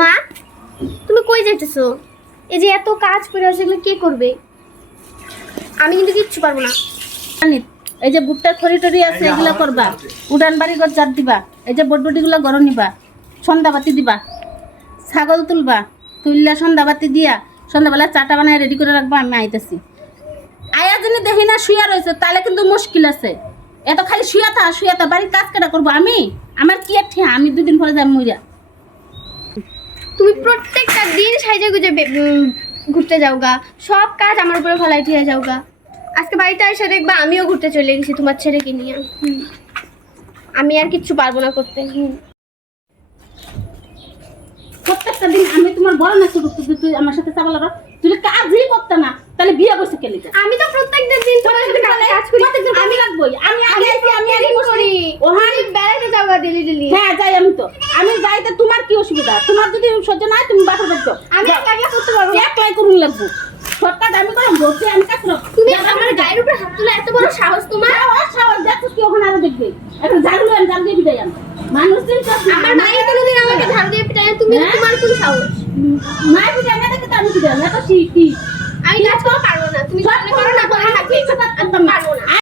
মা, তুমি কই যাইতেছো? এই যে এত কাজ করে আছে, এগুলো কে করবে? আমি কিন্তু কিচ্ছু পারবো না। এই যে ভুট্টার খড়ি টড়ি আছে এগুলা করবা, উড়ান বাড়ি ঘর জাত দিবা, এই যে বটবটি গুলো গরম নিবা, সন্ধ্যাবাতি দিবা, ছাগল তুলবা, তুললা সন্ধ্যাবাতি দিয়া সন্ধ্যাবেলা চাটা বানায় রেডি করে রাখবা। আমি আইতেছি। আয়া যদি দেখি না শুয়া রয়েছে তাহলে কিন্তু মুশকিল আছে। এত খালি শুয়া থা বাড়ির কাজ কেটা করবো আমি? আমার কি আর ঠিয়া, আমি দুদিন পরে যাই মইরা। তুমি প্রত্যেকটা দিন সাইজে গুজে ঘুরতে যাওগা, সব কাজ আমার উপরে ফলাই দিয়ে যাওগা। আজকে বাড়িতে এসে দেখবা আমিও ঘুরতে চলে গেছি তোমার ছেলেকে নিয়ে। আমি আর কিচ্ছু পারবো না করতে। প্রত্যেকটা দিন আমি তোমার বড় না ছোট, তুই আমার সাথে চাপালা তুই কাজই করতে না, তাহলে বিয়ে বসে কেলে? আমি তো প্রত্যেকটা দিন তোমার সাথে কাজ করি। আমি রাখবই, আমি আগে আইছি, আমি আগে করি। ওখানে বেড়াতে যাওগা ডেলি ডেলি। হ্যাঁ যাই, আমি যাইতে তোমার কি অসুবিধা? তোমার যদি সহ্য না হয় তুমি বাসা দেখছো। আমি একলা করতে পারবো না। একলাই করুন লাগবো, সরকার আমি করে বলছি আমি কাজ করব। তুমি আমার গায়ের উপরে হাত তোলা এত বড় সাহস তোমার? সাহস দেখো কি ওখানে আরো দেখবে। এখন ঝাড়ু আন, ঝাড়ু দিয়ে বিদায় আন। মানুষ চিন্তা আমার মাই কোনোদিন আমাকে ঝাড়ু দিয়ে পিটায় না, তুমি তোমার কোন সাহস? মাই বিদায় না দেখে তো আমি বিদায় না, তো শিখি। আমি কাজ করতে পারবো না, তুমি সামনে করো না করে থাকবে। আমি পারবো